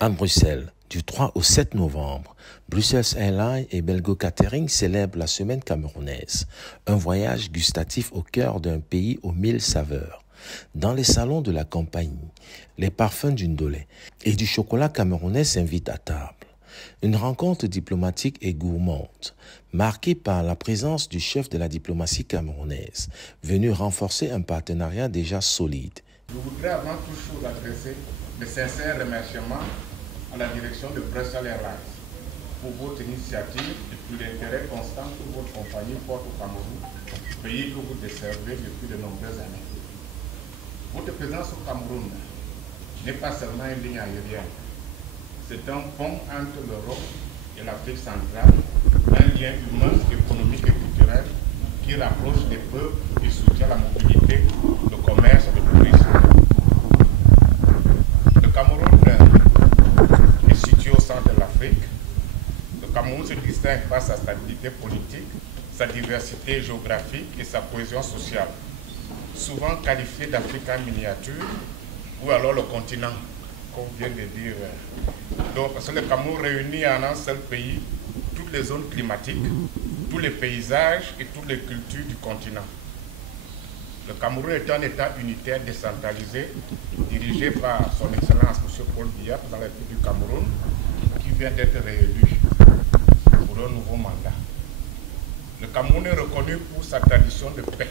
À Bruxelles, du 3 au 7 novembre, Brussels Airlines et Belgo Catering célèbrent la semaine camerounaise, un voyage gustatif au cœur d'un pays aux 1000 saveurs. Dans les salons de la compagnie, les parfums du ndolé et du chocolat camerounais s'invitent à table. Une rencontre diplomatique et gourmande, marquée par la présence du chef de la diplomatie camerounaise, venu renforcer un partenariat déjà solide. Je voudrais avant toute chose adresser de sincères remerciements à la direction de Brussels Airlines pour votre initiative et pour l'intérêt constant que votre compagnie porte au Cameroun, pays que vous desservez depuis de nombreuses années. Votre présence au Cameroun n'est pas seulement une ligne aérienne, c'est un pont entre l'Europe et l'Afrique centrale, un lien humain, économique et culturel qui rapproche les peuples et soutient la mobilité, le commerce et le tourisme. Le Cameroun est situé au centre de l'Afrique. Le Cameroun se distingue par sa stabilité politique, sa diversité géographique et sa cohésion sociale, souvent qualifié d'Afrique en miniature ou alors le continent, comme vient de dire. Donc, parce que le Cameroun réunit en un seul pays toutes les zones climatiques, tous les paysages et toutes les cultures du continent. Le Cameroun est un État unitaire décentralisé, dirigé par son Excellence M. Paul Biya, président de la République du Cameroun, qui vient d'être réélu pour un nouveau mandat. Le Cameroun est reconnu pour sa tradition de paix,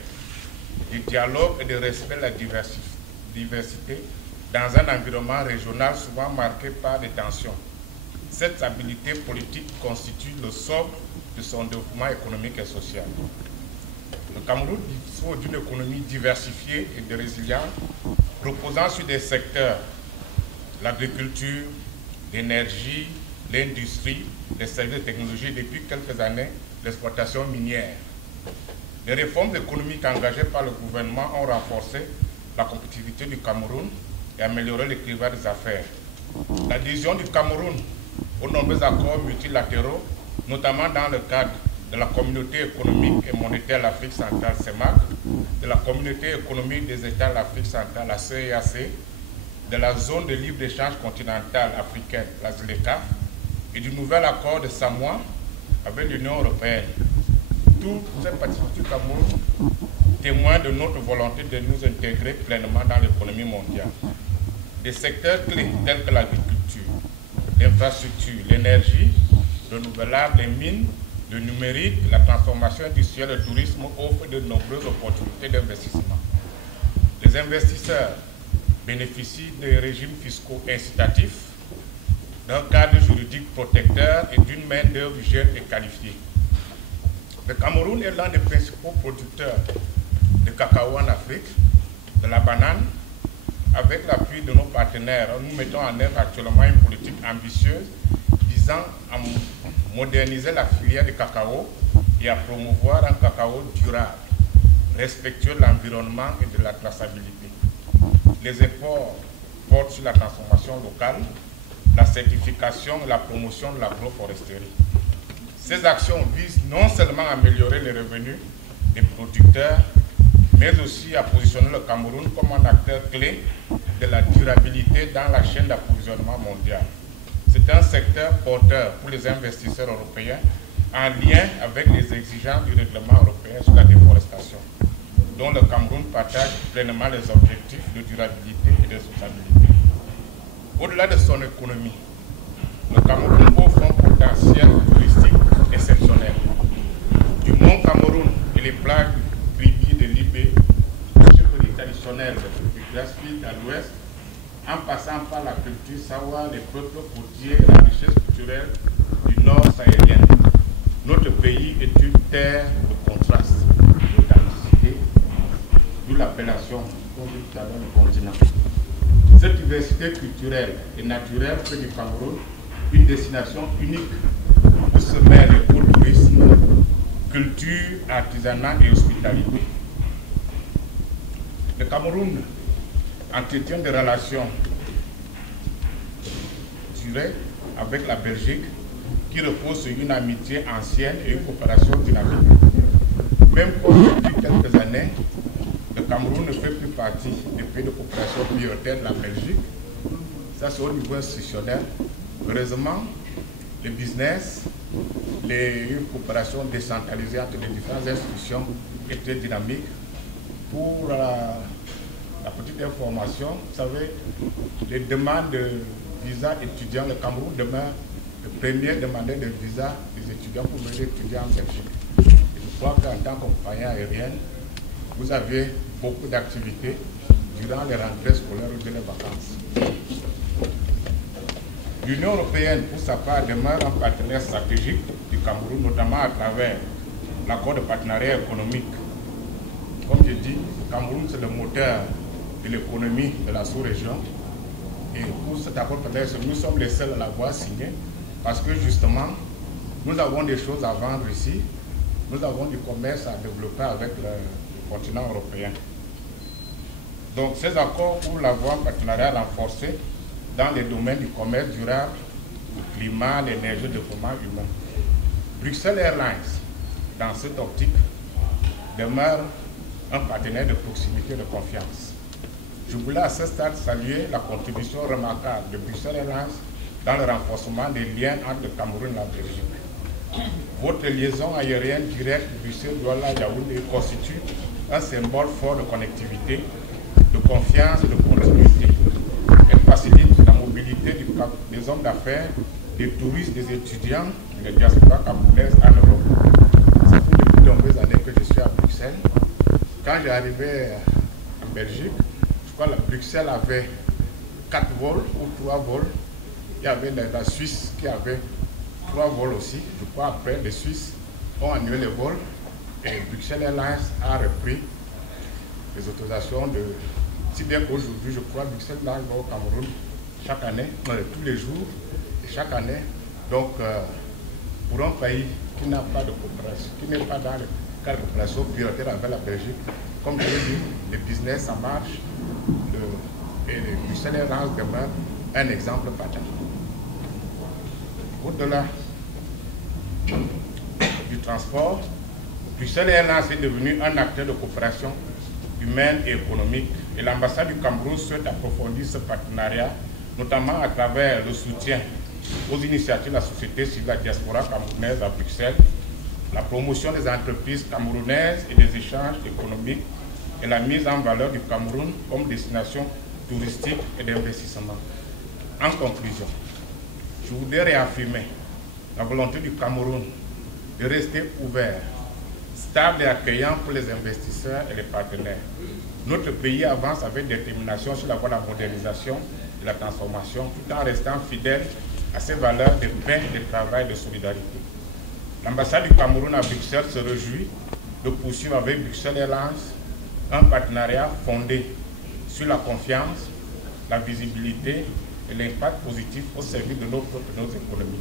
de dialogue et de respect de la diversité dans un environnement régional souvent marqué par des tensions. Cette stabilité politique constitue le socle de son développement économique et social. Le Cameroun dispose d'une économie diversifiée et de résiliente, reposant sur des secteurs, l'agriculture, l'énergie, l'industrie, les services de technologie, depuis quelques années, l'exploitation minière. Les réformes économiques engagées par le gouvernement ont renforcé la compétitivité du Cameroun et amélioré le climat des affaires. L'adhésion du Cameroun aux nombreux accords multilatéraux, notamment dans le cadre de la Communauté économique et monétaire de l'Afrique centrale, CEMAC, de la Communauté économique des États de l'Afrique centrale, la CEEAC, de la zone de libre-échange continentale africaine, la ZLECAf, et du nouvel accord de Samoa avec l'Union européenne. Tous ces participants du Cameroun témoignent de notre volonté de nous intégrer pleinement dans l'économie mondiale. Des secteurs clés tels que l'agriculture, l'infrastructure, l'énergie renouvelable, les mines, le numérique, la transformation industrielle, le tourisme offrent de nombreuses opportunités d'investissement. Les investisseurs bénéficient des régimes fiscaux incitatifs, d'un cadre juridique protecteur et d'une main-d'œuvre jeune et qualifiée. Le Cameroun est l'un des principaux producteurs de cacao en Afrique, de la banane. Avec l'appui de nos partenaires, nous mettons en œuvre actuellement une politique ambitieuse visant à moderniser la filière du cacao et à promouvoir un cacao durable, respectueux de l'environnement et de la traçabilité. Les efforts portent sur la transformation locale, la certification et la promotion de l'agroforesterie. Ces actions visent non seulement à améliorer les revenus des producteurs, mais aussi à positionner le Cameroun comme un acteur clé de la durabilité dans la chaîne d'approvisionnement mondiale. C'est un secteur porteur pour les investisseurs européens en lien avec les exigences du règlement européen sur la déforestation, dont le Cameroun partage pleinement les objectifs de durabilité et de sociabilité. Au-delà de son économie, le Cameroun offre un potentiel touristique exceptionnel. Du Mont Cameroun et les plages du Kribi de Libé, chefferie traditionnelle du Grassfield à l'ouest, en passant par la culture sawa, les peuples côtiers et la richesse culturelle du nord sahélien. Notre pays est une terre de contraste, d'authenticité, d'où l'appellation, comme dit tout à l'heure, le continent. Cette diversité culturelle et naturelle fait du Cameroun une destination unique où se mêlent le haut tourisme, culture, artisanat et hospitalité. Le Cameroun entretient des relations durées avec la Belgique qui reposent sur une amitié ancienne et une coopération dynamique. Même comme depuis quelques années, le Cameroun ne fait plus partie des pays de coopération prioritaire de la Belgique. Ça, c'est au niveau institutionnel. Heureusement, le business, les coopérations décentralisées entre les différentes institutions est très dynamique. Pour la petite information, vous savez, les demandes de visa étudiants, le Cameroun demeure le premier demandeur de visa des étudiants pour venir étudier en Belgique. Et je crois qu'en tant que compagnie aérienne, vous avez beaucoup d'activités durant les rentrées scolaires ou les vacances. L'Union européenne, pour sa part, demeure un partenaire stratégique du Cameroun, notamment à travers l'accord de partenariat économique. Comme je dis, le Cameroun, c'est le moteur de l'économie de la sous-région. Et pour cet accord de partenariat, nous sommes les seuls à l'avoir signé, parce que justement, nous avons des choses à vendre ici, nous avons du commerce à développer avec le continent européen. Donc ces accords pour l'avoir partenariat renforcé dans les domaines du commerce durable, du climat, l'énergie, le développement humain. Bruxelles Airlines, dans cette optique, demeure un partenaire de proximité et de confiance. Je voulais à ce stade saluer la contribution remarquable de Bruxelles Airlines dans le renforcement des liens entre le Cameroun et la Belgique. Votre liaison aérienne directe Bruxelles-Douala-Yaoundé constitue un symbole fort de connectivité, de confiance et de continuité. Elle facilite la mobilité des hommes d'affaires, des touristes, des étudiants et des diasporas camerounaises en Europe. Ça fait depuis de nombreuses années que je suis à Bruxelles. Quand j'ai en Belgique, je crois que Bruxelles avait 4 vols ou 3 vols. Il y avait la Suisse qui avait 3 vols aussi. Je crois après, les Suisses ont annulé les vols et Bruxelles Airlines a repris les autorisations de... Si bien qu'aujourd'hui, je crois que Bruxelles Airlines va au Cameroun chaque année, tous les jours et chaque année. Donc, pour un pays qui n'a pas de coopération, qui n'est pas dans le cadre de coopération prioritaire avec la Belgique, comme je l'ai dit, le business, ça marche et le Bruxelles Airlines demeure un exemple patent. Au-delà du transport, Bruxelles Airlines est devenu un acteur de coopération humaine et économique et l'ambassade du Cameroun souhaite approfondir ce partenariat, notamment à travers le soutien aux initiatives de la société civile de la diaspora camerounaise à Bruxelles, la promotion des entreprises camerounaises et des échanges économiques et la mise en valeur du Cameroun comme destination touristique et d'investissement. En conclusion, je voudrais réaffirmer la volonté du Cameroun de rester ouvert, stable et accueillant pour les investisseurs et les partenaires. Notre pays avance avec détermination sur la voie de la modernisation et de la transformation, tout en restant fidèle à ses valeurs de paix, de travail et de solidarité. L'ambassade du Cameroun à Bruxelles se réjouit de poursuivre avec Bruxelles Airlines un partenariat fondé sur la confiance, la visibilité et l'impact positif au service de nos économies.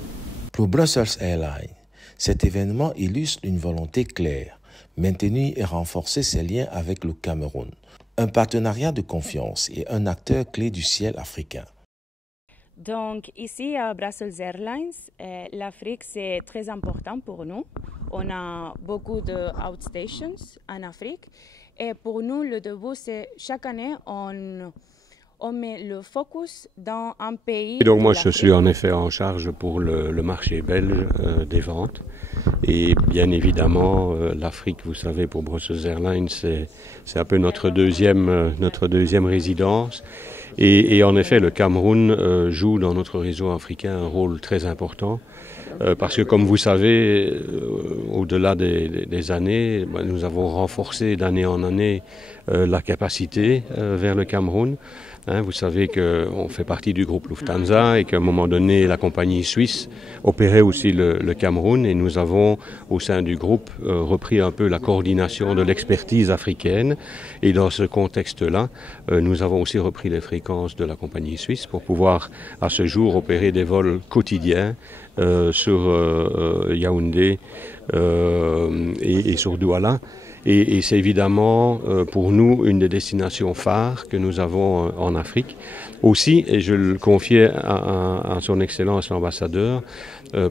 Pour Brussels Airlines, cet événement illustre une volonté claire, maintenir et renforcer ses liens avec le Cameroun, un partenariat de confiance et un acteur clé du ciel africain. Donc ici à Brussels Airlines, l'Afrique c'est très important pour nous. On a beaucoup de outstations en Afrique et pour nous le début c'est chaque année on met le focus dans un pays. Et donc moi je suis en effet en charge pour le marché belge des ventes et bien évidemment l'Afrique, vous savez, pour Brussels Airlines c'est un peu notre deuxième résidence et en effet le Cameroun joue dans notre réseau africain un rôle très important parce que comme vous savez au-delà des années nous avons renforcé d'année en année la capacité vers le Cameroun. Vous savez qu'on fait partie du groupe Lufthansa et qu'à un moment donné, la compagnie suisse opérait aussi le Cameroun et nous avons, au sein du groupe, repris un peu la coordination de l'expertise africaine. Et dans ce contexte-là, nous avons aussi repris les fréquences de la compagnie suisse pour pouvoir, à ce jour, opérer des vols quotidiens sur Yaoundé et sur Douala. Et c'est évidemment pour nous une des destinations phares que nous avons en Afrique. Aussi, et je le confiais à son Excellence l'ambassadeur,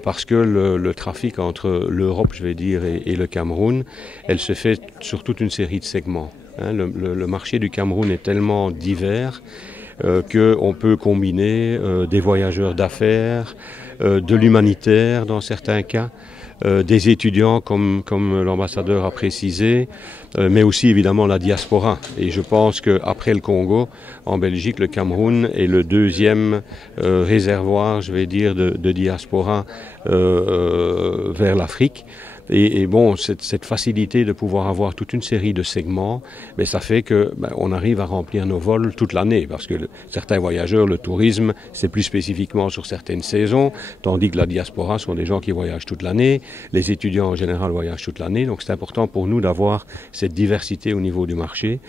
parce que le trafic entre l'Europe, je vais dire, et le Cameroun, elle se fait sur toute une série de segments. Le marché du Cameroun est tellement divers qu'on peut combiner des voyageurs d'affaires, de l'humanitaire dans certains cas, des étudiants comme l'ambassadeur a précisé, mais aussi évidemment la diaspora. Et je pense qu'après le Congo, en Belgique, le Cameroun est le deuxième réservoir, je vais dire, de diaspora vers l'Afrique. Et bon, cette facilité de pouvoir avoir toute une série de segments, mais ça fait que on arrive à remplir nos vols toute l'année, parce que certains voyageurs, le tourisme, c'est plus spécifiquement sur certaines saisons, tandis que la diaspora sont des gens qui voyagent toute l'année, les étudiants en général voyagent toute l'année, donc c'est important pour nous d'avoir cette diversité au niveau du marché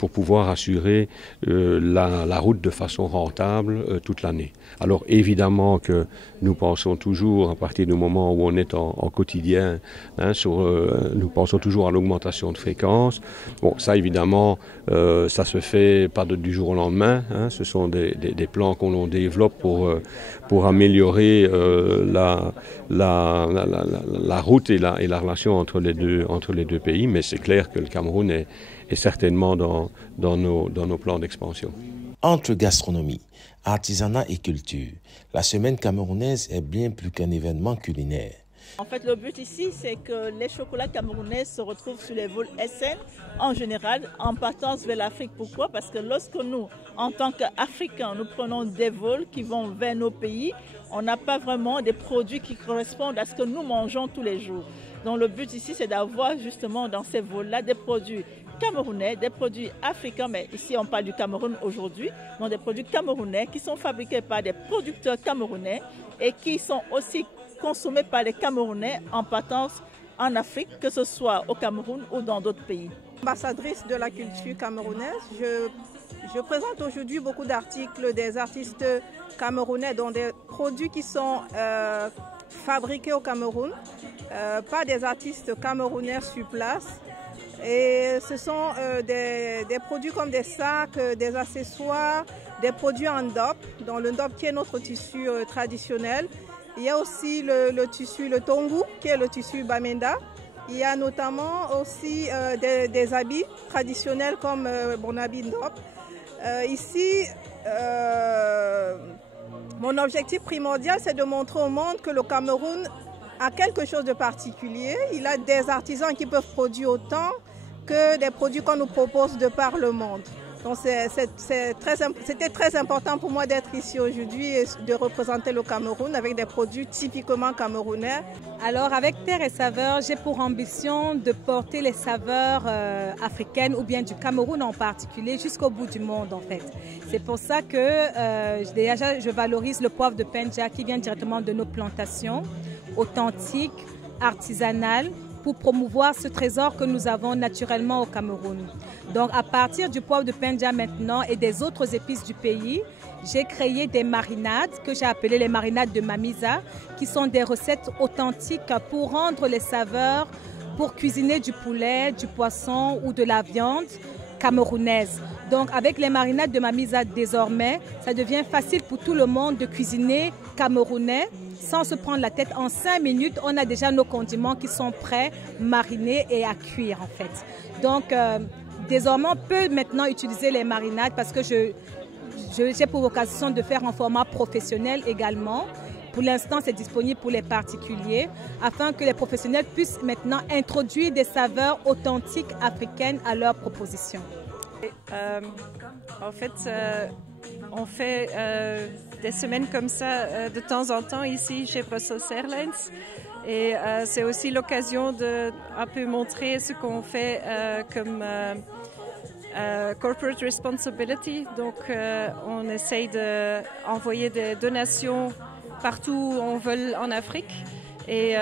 pour pouvoir assurer la route de façon rentable toute l'année. Alors évidemment que nous pensons toujours, à partir du moment où on est en quotidien, nous pensons toujours à l'augmentation de fréquence. Bon, ça évidemment, ça se fait pas du jour au lendemain. Ce sont des plans qu'on développe pour améliorer la route et la relation entre les deux pays. Mais c'est clair que le Cameroun est certainement dans nos plans d'expansion. Entre gastronomie, artisanat et culture, la semaine camerounaise est bien plus qu'un événement culinaire. En fait, le but ici, c'est que les chocolats camerounais se retrouvent sur les vols SN en général, en partance vers l'Afrique. Pourquoi? Parce que lorsque nous, en tant qu'Africains, nous prenons des vols qui vont vers nos pays, on n'a pas vraiment des produits qui correspondent à ce que nous mangeons tous les jours. Donc le but ici, c'est d'avoir justement dans ces vols-là des produits camerounais, des produits africains, mais ici on parle du Cameroun aujourd'hui, donc des produits camerounais qui sont fabriqués par des producteurs camerounais et qui sont aussi consommés par les Camerounais en partance en Afrique, que ce soit au Cameroun ou dans d'autres pays. Ambassadrice de la culture camerounaise, je présente aujourd'hui beaucoup d'articles des artistes camerounais, dont des produits qui sont fabriqués au Cameroun par des artistes camerounais sur place. Et ce sont des produits comme des sacs, des accessoires, des produits en ndop, dont le ndop qui est notre tissu traditionnel. Il y a aussi le tissu, le tongu, qui est le tissu bamenda. Il y a notamment aussi des habits traditionnels comme mon habit ndop. Ici, mon objectif primordial, c'est de montrer au monde que le Cameroun a quelque chose de particulier. Il a des artisans qui peuvent produire autant que des produits qu'on nous propose de par le monde. Donc c'était très important pour moi d'être ici aujourd'hui et de représenter le Cameroun avec des produits typiquement camerounais. Alors avec Terre et Saveurs, j'ai pour ambition de porter les saveurs africaines ou bien du Cameroun en particulier jusqu'au bout du monde en fait. C'est pour ça que déjà je valorise le poivre de Penja qui vient directement de nos plantations, authentique, artisanal, pour promouvoir ce trésor que nous avons naturellement au Cameroun. Donc à partir du poivre de Penja maintenant et des autres épices du pays, j'ai créé des marinades que j'ai appelées les marinades de Mamisa, qui sont des recettes authentiques pour rendre les saveurs, pour cuisiner du poulet, du poisson ou de la viande camerounaise. Donc avec les marinades de Mamisa désormais, ça devient facile pour tout le monde de cuisiner camerounais sans se prendre la tête. En 5 minutes, on a déjà nos condiments qui sont prêts, marinés et à cuire en fait. Donc désormais, on peut maintenant utiliser les marinades parce que j'ai pour vocation de faire en format professionnel également. Pour l'instant, c'est disponible pour les particuliers afin que les professionnels puissent maintenant introduire des saveurs authentiques africaines à leur proposition. En fait, on fait des semaines comme ça de temps en temps ici chez Brussels Airlines. Et c'est aussi l'occasion de un peu montrer ce qu'on fait comme corporate responsibility. Donc on essaye d'envoyer des donations partout où on veut en Afrique. Et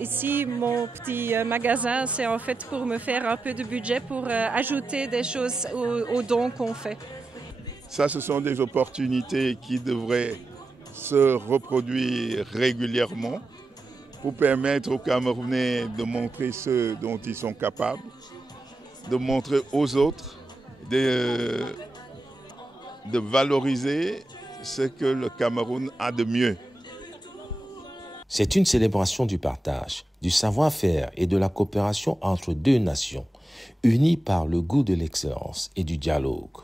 ici, mon petit magasin, c'est en fait pour me faire un peu de budget pour ajouter des choses aux dons qu'on fait. Ça, ce sont des opportunités qui devraient se reproduire régulièrement pour permettre aux Camerounais de montrer ce dont ils sont capables, de montrer aux autres, de valoriser ce que le Cameroun a de mieux. C'est une célébration du partage, du savoir-faire et de la coopération entre deux nations, unies par le goût de l'excellence et du dialogue.